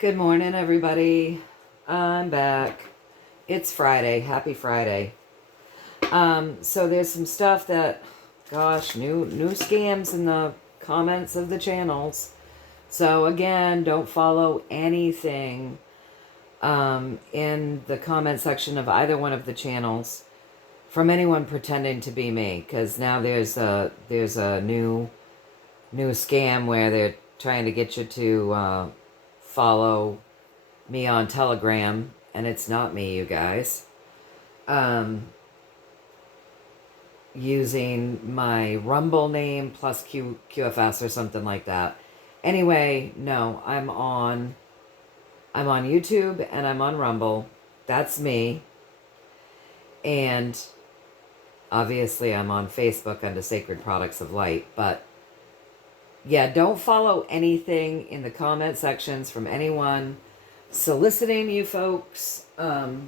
Good morning, everybody. I'm back. It's Friday. Happy Friday. So there's some stuff that, gosh, new scams in the comments of the channels. So again, don't follow anything in the comment section of either one of the channels from anyone pretending to be me, because now there's a new scam where they're trying to get you to follow me on Telegram, and it's not me, you guys. Using my Rumble name plus QFS or something like that. Anyway, no, I'm on YouTube and I'm on Rumble. That's me. And obviously I'm on Facebook under Sacred Products of Light, but yeah, don't follow anything in the comment sections from anyone soliciting you folks for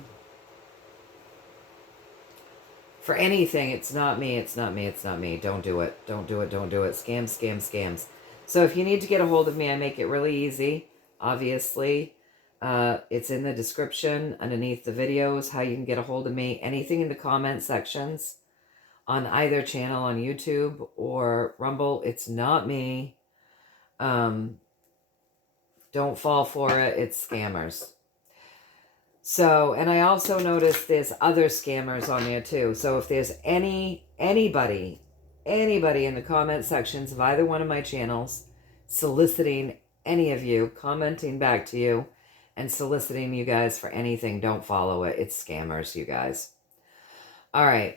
anything. It's not me, it's not me, it's not me. Don't do it. Don't do it, don't do it. Scams, scams, scams. So if you need to get a hold of me, I make it really easy. Obviously, it's in the description underneath the videos, how you can get a hold of me. Anything in the comment sections on either channel, on YouTube or Rumble. It's not me. Don't fall for it. It's scammers. So, and I also noticed there's other scammers on there too. So if there's anybody in the comment sections of either one of my channels soliciting any of you, commenting back to you and soliciting you guys for anything, don't follow it. It's scammers, you guys. All right.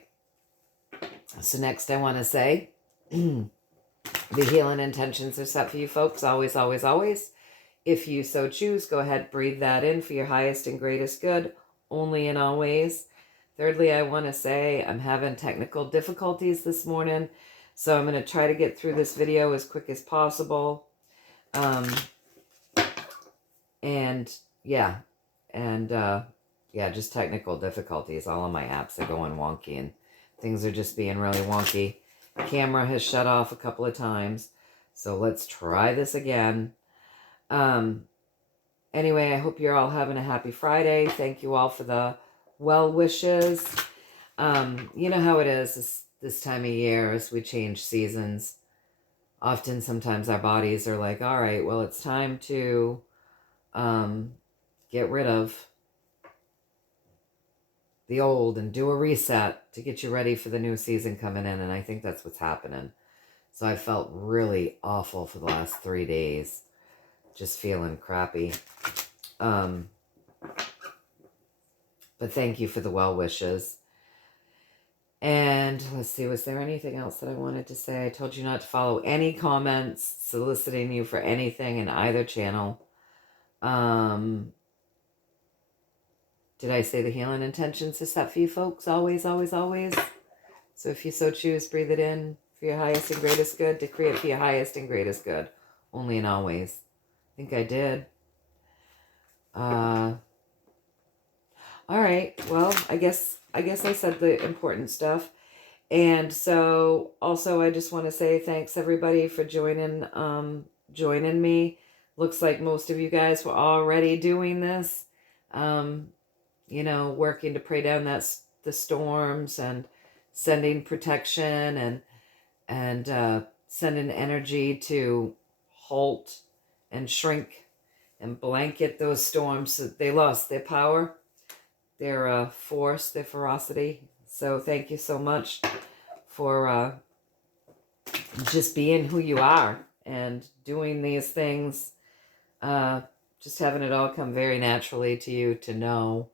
So next I want to say the healing intentions are set for you folks. Always, always, always. If you so choose, go ahead, breathe that in for your highest and greatest good, only and always. Thirdly, I want to say I'm having technical difficulties this morning, so I'm going to try to get through this video as quick as possible. Just technical difficulties. All of my apps are going wonky, and things are just being really wonky. Camera has shut off a couple of times, so let's try this again. Anyway, I hope you're all having a happy Friday. Thank you all for the well wishes. You know how it is this time of year as we change seasons. Often, sometimes our bodies are like, all right, well, it's time to get rid of the old and do a reset to get you ready for the new season coming in. And I think that's what's happening. So I felt really awful for the last 3 days. Just feeling crappy. But thank you for the well wishes. And let's see, was there anything else that I wanted to say? I told you not to follow any comments soliciting you for anything in either channel. Did I say the healing intentions are set for you folks? Always, always, always. So if you so choose, breathe it in for your highest and greatest good. Decree it for your highest and greatest good. Only and always. I think I did. All right. Well, I guess I said the important stuff. And so also I just want to say thanks everybody for joining me. Looks like most of you guys were already doing this. Working to pray down the storms and sending protection and sending energy to halt and shrink and blanket those storms so that they lost their power, their force, their ferocity. So thank you so much for just being who you are and doing these things, just having it all come very naturally to you to know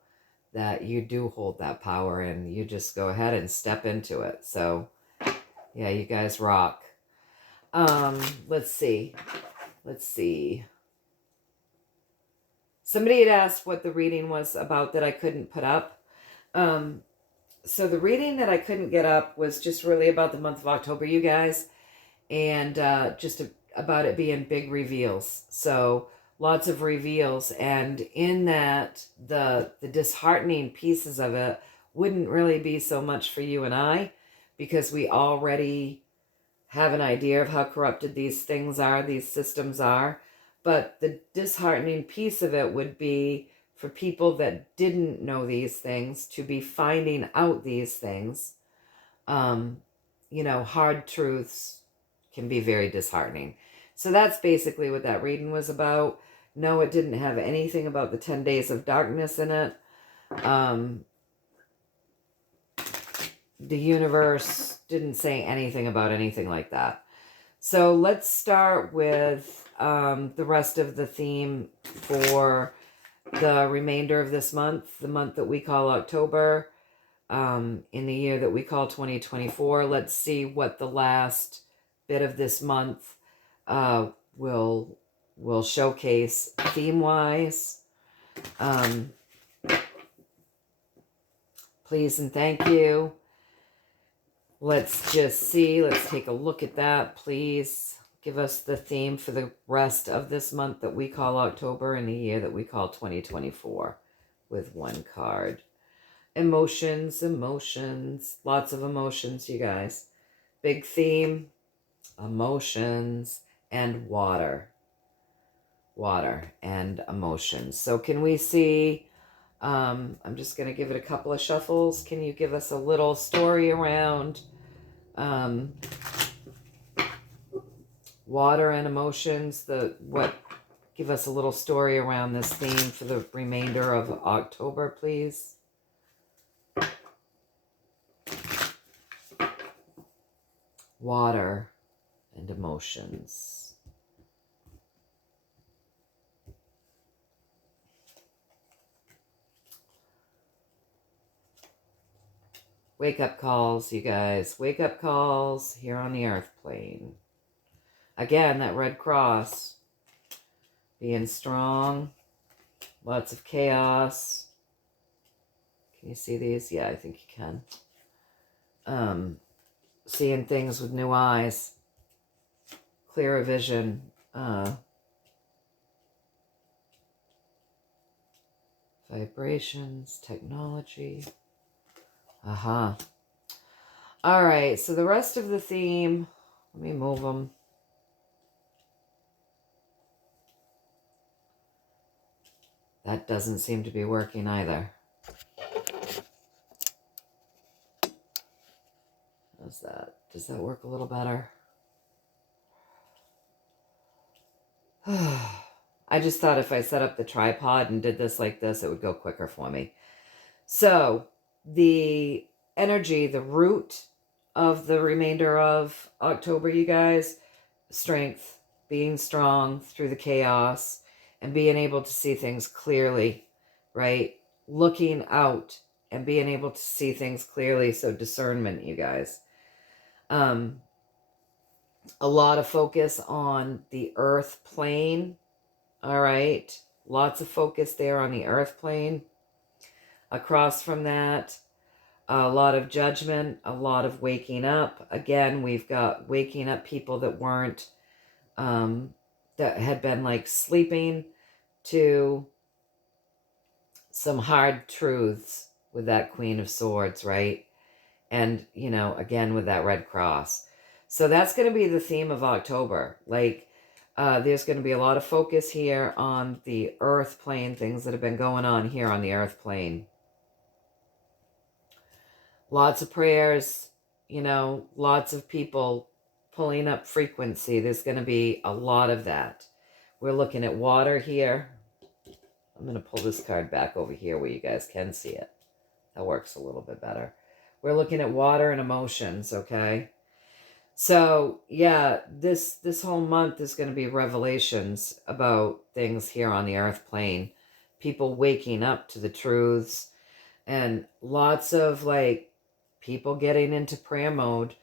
that you do hold that power and you just go ahead and step into it. So yeah, you guys rock. Let's see. Somebody had asked what the reading was about that I couldn't put up. So the reading that I couldn't get up was just really about the month of October, you guys, and just about it being big reveals. So lots of reveals, and in that, the disheartening pieces of it wouldn't really be so much for you and I, because we already have an idea of how corrupted these things are, these systems are. But the disheartening piece of it would be for people that didn't know these things to be finding out these things. You know, hard truths can be very disheartening. So that's basically what that reading was about. No, it didn't have anything about the 10 days of darkness in it. The universe didn't say anything about anything like that. So let's start with the rest of the theme for the remainder of this month, the month that we call October, in the year that we call 2024. Let's see what the last bit of this month will showcase theme-wise. Please and thank you. Let's just see. Let's take a look at that. Please give us the theme for the rest of this month that we call October in the year that we call 2024 with one card. Emotions, emotions, lots of emotions, you guys. Big theme, emotions and water. Water and emotions. So can we see, I'm just going to give it a couple of shuffles. Can you give us a little story around water and emotions? Give us a little story around this theme for the remainder of October, please. Water and emotions. Wake up calls, you guys. Wake up calls here on the earth plane. Again, that red cross. Being strong. Lots of chaos. Can you see these? Yeah, I think you can. Seeing things with new eyes. Clearer vision. Vibrations. Technology. Aha. All right, so the rest of the theme, let me move them. That doesn't seem to be working either. How's that? Does that work a little better? I just thought if I set up the tripod and did this like this, it would go quicker for me. So the energy, the root of the remainder of October, you guys, strength, being strong through the chaos and being able to see things clearly, right? Looking out and being able to see things clearly. So discernment, you guys. A lot of focus on the earth plane. All right. Lots of focus there on the earth plane. Across from that, a lot of judgment, a lot of waking up. Again, we've got waking up people that weren't, that had been like sleeping, to some hard truths with that Queen of Swords, right? And, you know, again, with that red cross. So that's going to be the theme of October. Like, there's going to be a lot of focus here on the earth plane, things that have been going on here on the earth plane. Lots of prayers, you know, lots of people pulling up frequency. There's going to be a lot of that. We're looking at water here. I'm going to pull this card back over here where you guys can see it. That works a little bit better. We're looking at water and emotions, okay? So, yeah, this whole month is going to be revelations about things here on the earth plane. People waking up to the truths. And lots of, like, people getting into prayer mode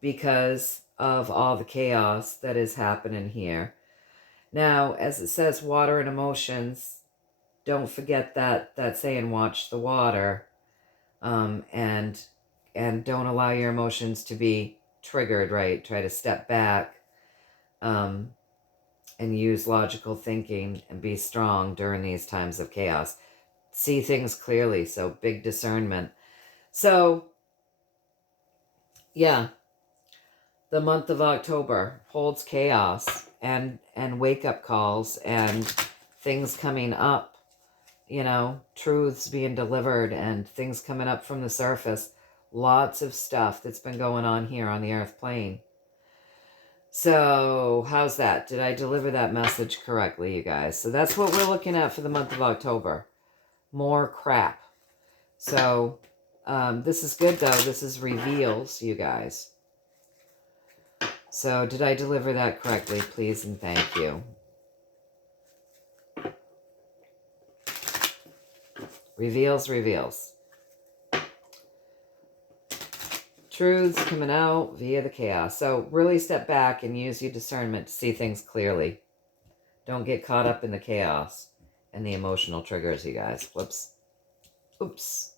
because of all the chaos that is happening here. Now, as it says, water and emotions, don't forget that saying, watch the water, and don't allow your emotions to be triggered, right? Try to step back, and use logical thinking and be strong during these times of chaos. See things clearly, so big discernment. So, yeah, the month of October holds chaos. and wake-up calls and things coming up, you know, truths being delivered and things coming up from the surface. Lots of stuff that's been going on here on the earth plane. So how's that? Did I deliver that message correctly, you guys? So that's what we're looking at for the month of October. More crap. So this is good, though. This is reveals, you guys. So did I deliver that correctly? Please and thank you. Reveals, reveals. Truths coming out via the chaos. So really step back and use your discernment to see things clearly. Don't get caught up in the chaos and the emotional triggers, you guys. Whoops. Oops.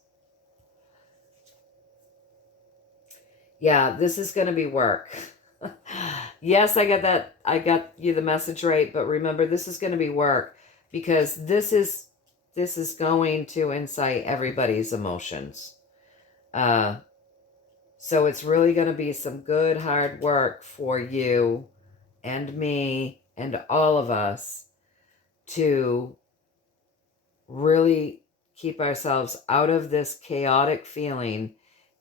Yeah, this is going to be work. Yes, I got that. I got you the message right, but remember, this is going to be work because this is going to incite everybody's emotions. So it's really going to be some good hard work for you and me and all of us to really keep ourselves out of this chaotic feeling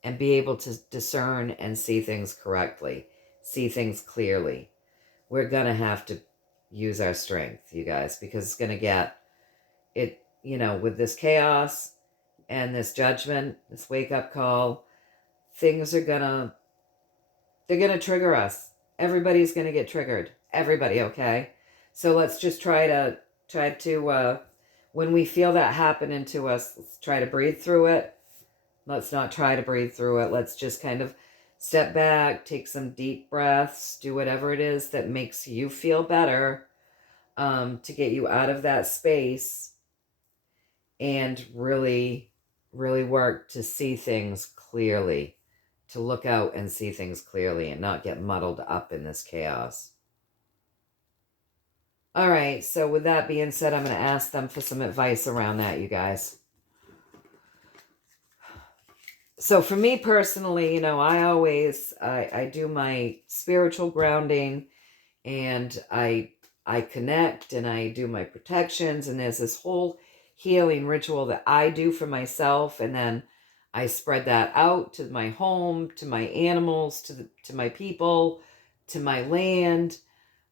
and be able to discern and see things correctly, see things clearly. We're going to have to use our strength, you guys, because it's going to get it, you know, with this chaos and this judgment, this wake-up call, things are they're going to trigger us. Everybody's going to get triggered. Everybody, okay? So let's just try to, when we feel that happening to us, let's try to breathe through it. Let's not try to breathe through it. Let's just kind of step back, take some deep breaths, do whatever it is that makes you feel better to get you out of that space and really, really work to see things clearly, to look out and see things clearly and not get muddled up in this chaos. All right, so with that being said, I'm going to ask them for some advice around that, you guys. So for me personally, you know, I do my spiritual grounding and I connect and I do my protections, and there's this whole healing ritual that I do for myself, and then I spread that out to my home, to my animals, to my people, to my land,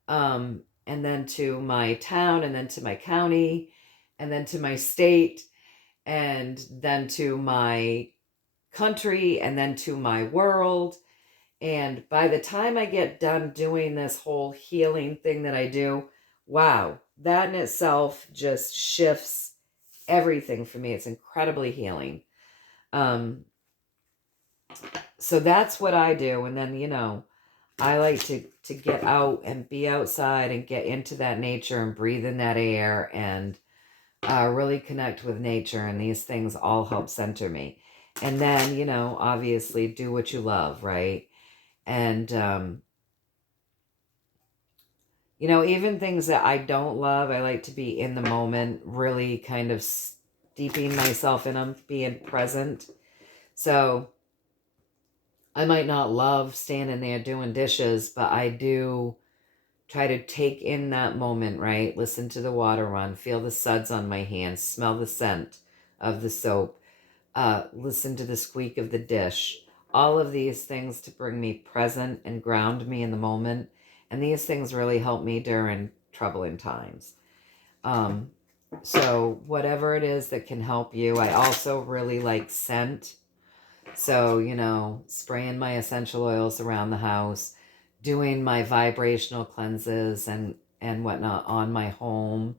and then to my town, and then to my county, and then to my state, and then to my country, and then to my world. And by the time I get done doing this whole healing thing that I do, wow, that in itself just shifts everything for me. It's incredibly healing. So that's what I do. And then, you know, I like to get out and be outside and get into that nature and breathe in that air and really connect with nature. And these things all help center me. And then, you know, obviously do what you love, right? And, you know, even things that I don't love, I like to be in the moment, really kind of steeping myself in them, being present. So I might not love standing there doing dishes, but I do try to take in that moment, right? Listen to the water run, feel the suds on my hands, smell the scent of the soap, listen to the squeak of the dish. All of these things to bring me present and ground me in the moment. And these things really help me during troubling times. So whatever it is that can help you. I also really like scent. So, you know, spraying my essential oils around the house, doing my vibrational cleanses and whatnot on my home.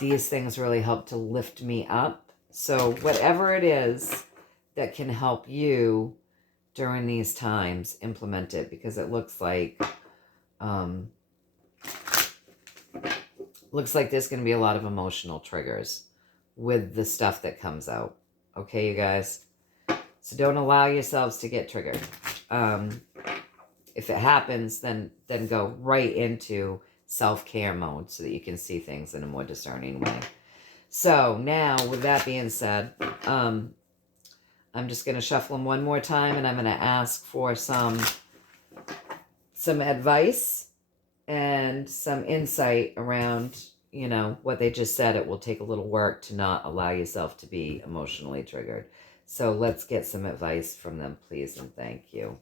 These things really help to lift me up. So whatever it is that can help you during these times, implement it, because it looks like there's going to be a lot of emotional triggers with the stuff that comes out. Okay, you guys? So don't allow yourselves to get triggered. If it happens, then go right into self-care mode so that you can see things in a more discerning way. So now, with that being said, I'm just going to shuffle them one more time, and I'm going to ask for some advice and some insight around, you know, what they just said. It will take a little work to not allow yourself to be emotionally triggered. So let's get some advice from them, please, and thank you.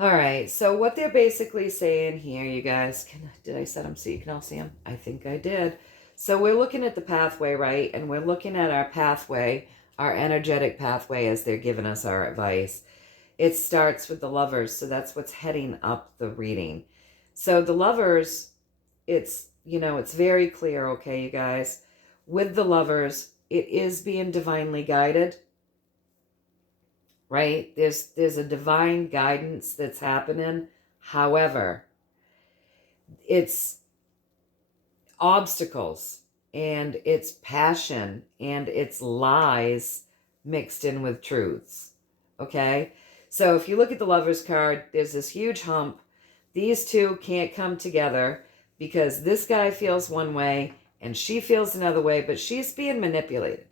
All right, so what they're basically saying here, you guys, did I set them so you can all see them? I think I did. So we're looking at the pathway, right? And we're looking at our pathway, our energetic pathway, as they're giving us our advice. It starts with the Lovers, so that's what's heading up the reading. So the Lovers, it's, you know, it's very clear, okay, you guys? With the Lovers, it is being divinely guided, right? There's a divine guidance that's happening. However, it's obstacles and it's passion and it's lies mixed in with truths. Okay? So if you look at the Lovers card, there's this huge hump. These two can't come together because this guy feels one way and she feels another way, but she's being manipulated.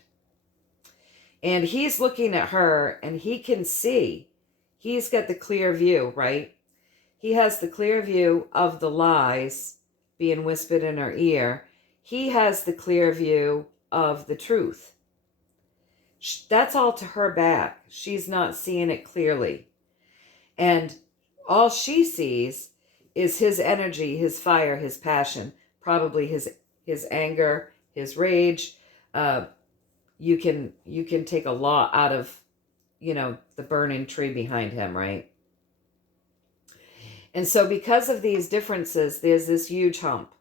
And he's looking at her and he can see, he's got the clear view, right? He has the clear view of the lies being whispered in her ear. He has the clear view of the truth. That's all to her back. She's not seeing it clearly. And all she sees is his energy, his fire, his passion, probably his anger, his rage. You can take a lot out of, you know, the burning tree behind him, right? And so because of these differences, there's this huge hump.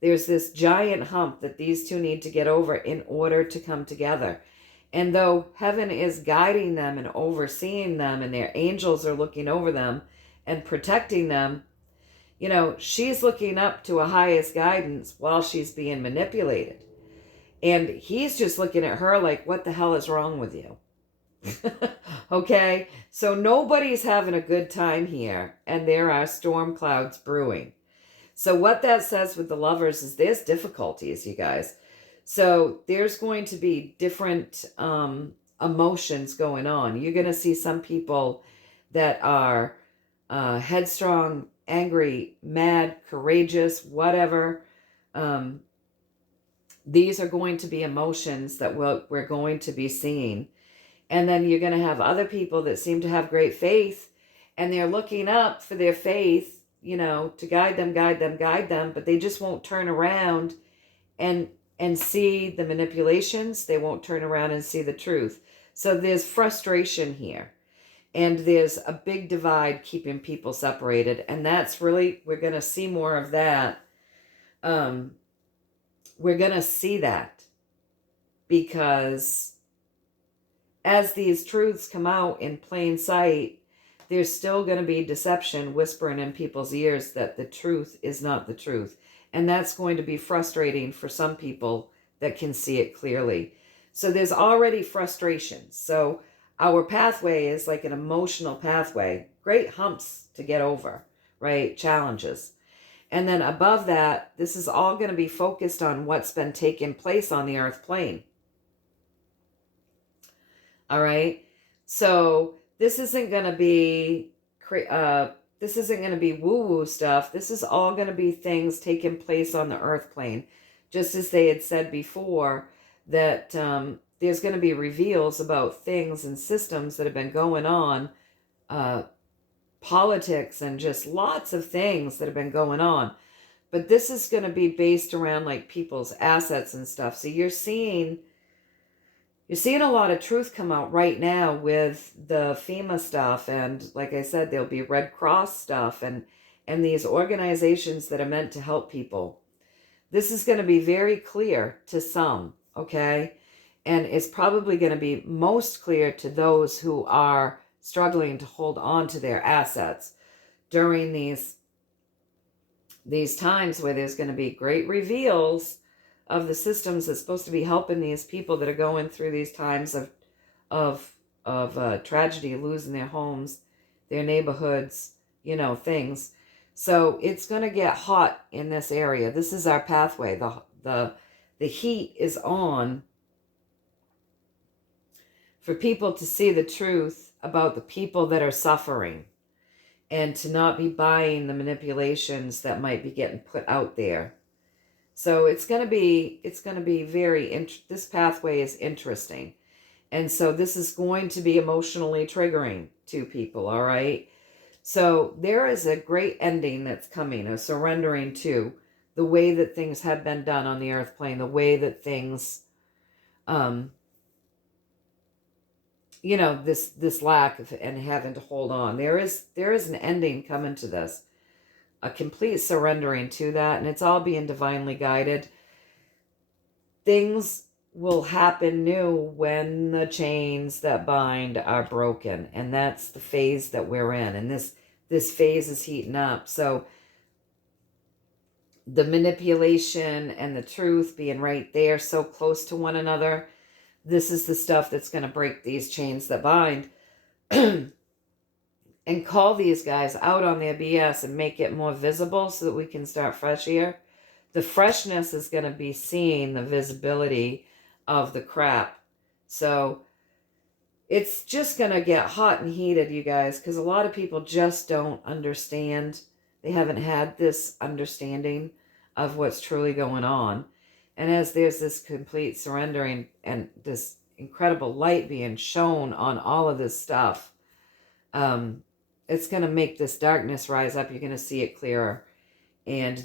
There's this giant hump that these two need to get over in order to come together. And though heaven is guiding them and overseeing them and their angels are looking over them and protecting them, you know, she's looking up to a highest guidance while she's being manipulated. And he's just looking at her like, what the hell is wrong with you? Okay, so nobody's having a good time here, and there are storm clouds brewing. So what that says with the Lovers is there's difficulties, you guys. So there's going to be different emotions going on. You're going to see some people that are headstrong, angry, mad, courageous, whatever. These are going to be emotions that we're going to be seeing. And then you're going to have other people that seem to have great faith, and they're looking up for their faith, you know, to guide them, but they just won't turn around and see the manipulations. They won't turn around and see the truth. So there's frustration here, and there's a big divide keeping people separated. And that's really, we're going to see more of that. We're going to see that because as these truths come out in plain sight, there's still going to be deception whispering in people's ears that the truth is not the truth. And that's going to be frustrating for some people that can see it clearly. So there's already frustration. So our pathway is like an emotional pathway. Great humps to get over, right? Challenges. And then above that, this is all going to be focused on what's been taking place on the earth plane. All right. So this isn't going to be woo-woo stuff. This is all going to be things taking place on the earth plane. Just as they had said before that there's going to be reveals about things and systems that have been going on, politics and just lots of things that have been going on. But this is going to be based around like people's assets and stuff. So you're seeing a lot of truth come out right now with the FEMA stuff. And like I said, there'll be Red Cross stuff and these organizations that are meant to help people. This is going to be very clear to some, okay? And it's probably going to be most clear to those who are struggling to hold on to their assets during these times where there's going to be great reveals of the systems that's supposed to be helping these people that are going through these times of tragedy, losing their homes their neighborhoods, you know, things. So it's going to get hot in this area. This is our pathway. The heat is on for people to see the truth about the people that are suffering, and to not be buying the manipulations that might be getting put out there. So it's going to be this pathway is interesting. And so this is going to be emotionally triggering to people, all right? So there is a great ending that's coming, a surrendering to the way that things have been done on the earth plane, the way that things, you know, this lack of, and having to hold on. There is an ending coming to this, a complete surrendering to that, and it's all being divinely guided. Things will happen new when the chains that bind are broken, and that's the phase that we're in, and this phase is heating up. So the manipulation and the truth being right there, so close to one another, this is the stuff that's going to break these chains that bind and call these guys out on their BS and make it more visible so that we can start fresh here. The freshness is going to be seeing the visibility of the crap. So it's just going to get hot and heated, you guys, because a lot of people just don't understand. They haven't had this understanding of what's truly going on. And as there's this complete surrendering and this incredible light being shown on all of this stuff, it's going to make this darkness rise up. You're going to see it clearer. And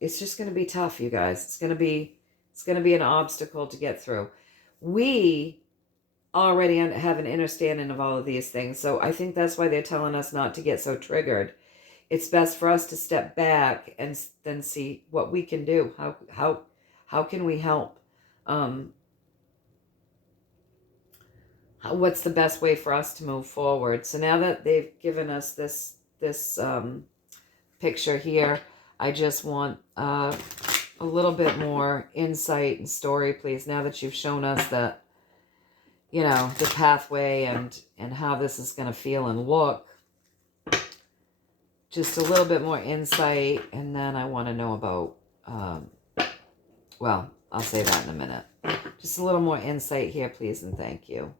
it's just going to be tough, you guys. It's going to be an obstacle to get through. We already have an understanding of all of these things. So I think that's why they're telling us not to get so triggered. It's best for us to step back and then see what we can do. How can we help? What's the best way for us to move forward? So now that they've given us this picture here, I just want a little bit more insight and story, please. Now that you've shown us that, you know, the pathway and how this is going to feel and look, just a little bit more insight. And then I want to know about, well, I'll say that in a minute. Just a little more insight here, please, and thank you.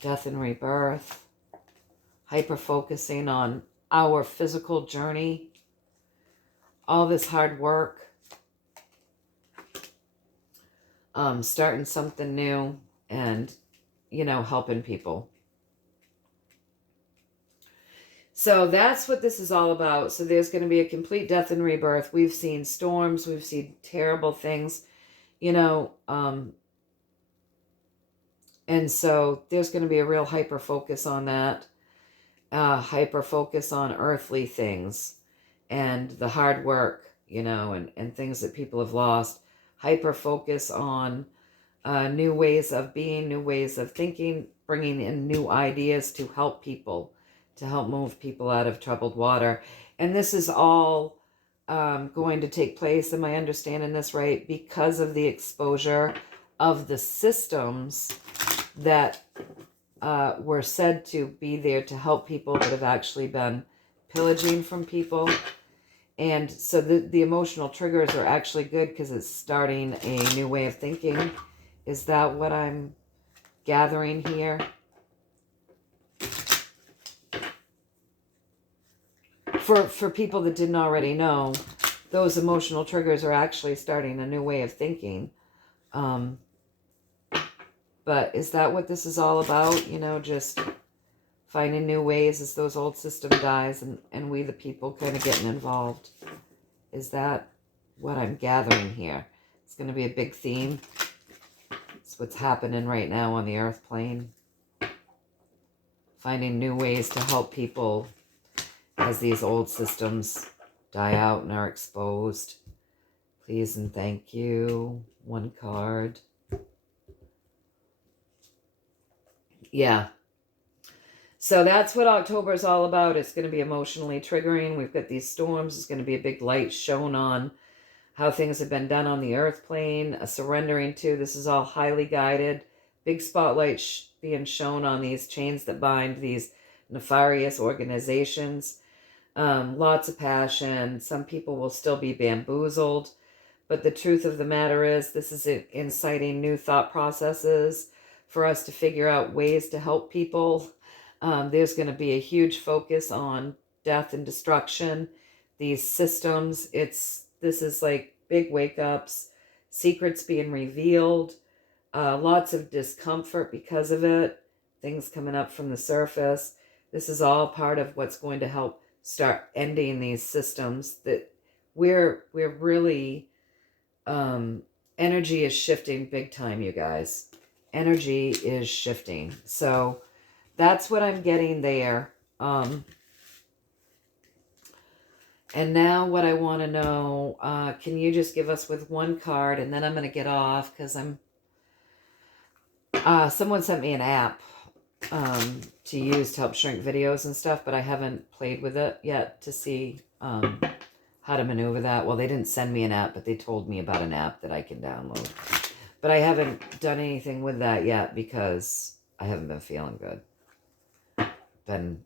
Death and rebirth. Hyper-focusing on our physical journey. All this hard work. Starting something new and, you know, helping people. So that's what this is all about. So there's going to be a complete death and rebirth. We've seen storms. We've seen terrible things, you know. And so there's going to be a real hyper-focus on that. Hyper-focus on earthly things and the hard work, you know, and things that people have lost. Hyper-focus on new ways of being, new ways of thinking, bringing in new ideas to help people, to help move people out of troubled water. And this is all going to take place, am I understanding this right, because of the exposure of the systems that were said to be there to help people that have actually been pillaging from people. And so the emotional triggers are actually good because it's starting a new way of thinking. Is that what I'm gathering here? For people that didn't already know, those emotional triggers are actually starting a new way of thinking. But is that what this is all about? You know, just finding new ways as those old system dies and we the people kind of getting involved. Is that what I'm gathering here? It's going to be a big theme. It's what's happening right now on the earth plane. Finding new ways to help people as these old systems die out and are exposed. Please and thank you. One card. Yeah. So that's what October is all about. It's going to be emotionally triggering. We've got these storms. It's going to be a big light shown on how things have been done on the earth plane, a surrendering to. This is all highly guided. big spotlight being shown on these chains that bind these nefarious organizations. Lots of passion. Some people will still be bamboozled. But the truth of the matter is, this is inciting new thought processes for us to figure out ways to help people. There's going to be a huge focus on death and destruction. These systems, this is like big wake-ups, secrets being revealed, lots of discomfort because of it, things coming up from the surface. This is all part of what's going to help start ending these systems that we're really, energy is shifting big time, you guys. Energy is shifting. So that's what I'm getting there. And now what I want to know, can you just give us with one card, and then I'm going to get off because someone sent me an app to use to help shrink videos and stuff, but I haven't played with it yet to see how to maneuver that. Well, they didn't send me an app, but they told me about an app that I can download. But I haven't done anything with that yet because I haven't been feeling good. Been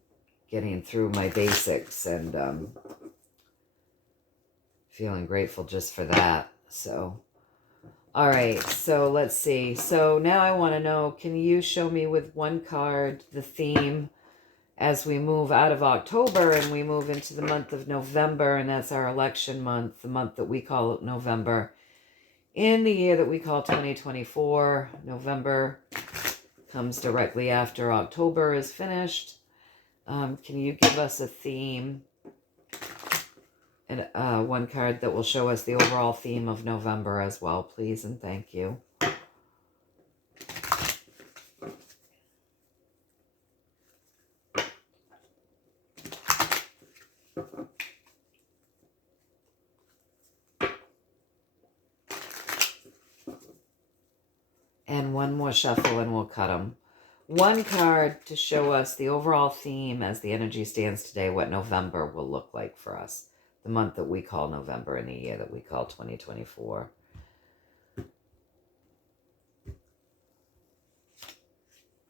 getting through my basics and feeling grateful just for that. So, all right, so let's see. So now I want to know, can you show me with one card the theme as we move out of October and we move into the month of November, and that's our election month, the month that we call November. In the year that we call 2024, November comes directly after October is finished. Can you give us a theme and one card that will show us the overall theme of November as well, please, and thank you. And one more shuffle and we'll cut them. One card to show us the overall theme as the energy stands today, what November will look like for us. The month that we call November in the year that we call 2024.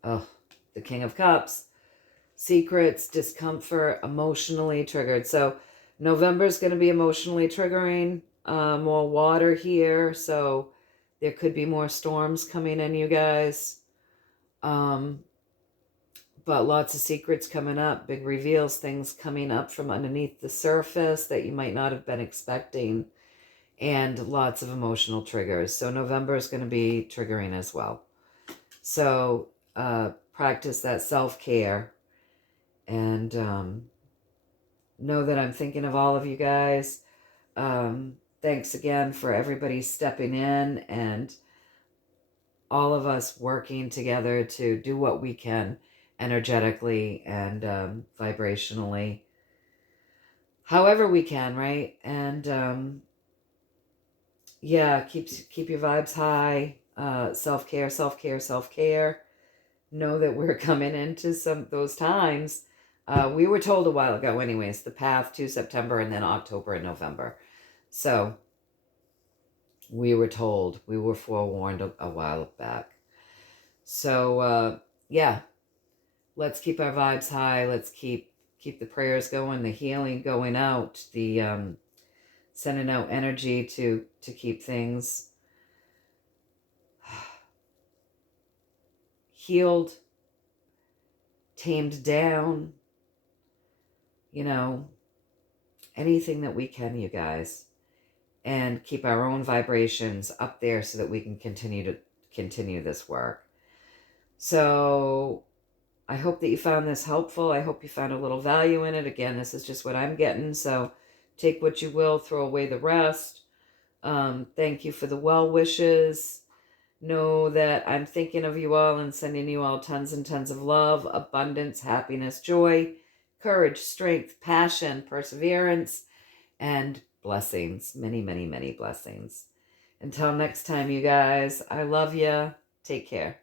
Oh, the King of Cups. Secrets, discomfort, emotionally triggered. So November's going to be emotionally triggering. More water here. So there could be more storms coming in, you guys. But lots of secrets coming up, big reveals, things coming up from underneath the surface that you might not have been expecting, and lots of emotional triggers. So November is going to be triggering as well. So practice that self-care, and know that I'm thinking of all of you guys. Thanks again for everybody stepping in and all of us working together to do what we can energetically and vibrationally, however we can, right? And yeah, keep your vibes high. Self-care, self-care, self-care. Know that we're coming into those times. We were told a while ago anyways, the path to September and then October and November. So we were told, we were forewarned a while back. So yeah, let's keep our vibes high. Let's keep the prayers going, the healing going out, the sending out energy to keep things healed, tamed down, you know, anything that we can, you guys, and keep our own vibrations up there so that we can continue this work. So I hope that you found this helpful. I hope you found a little value in it. Again, this is just what I'm getting, so take what you will, throw away the rest. Thank you for the well wishes. Know that I'm thinking of you all and sending you all tons and tons of love, abundance, happiness, joy, courage, strength, passion, perseverance, and blessings. Many, many, many blessings. Until next time, you guys, I love you. Take care.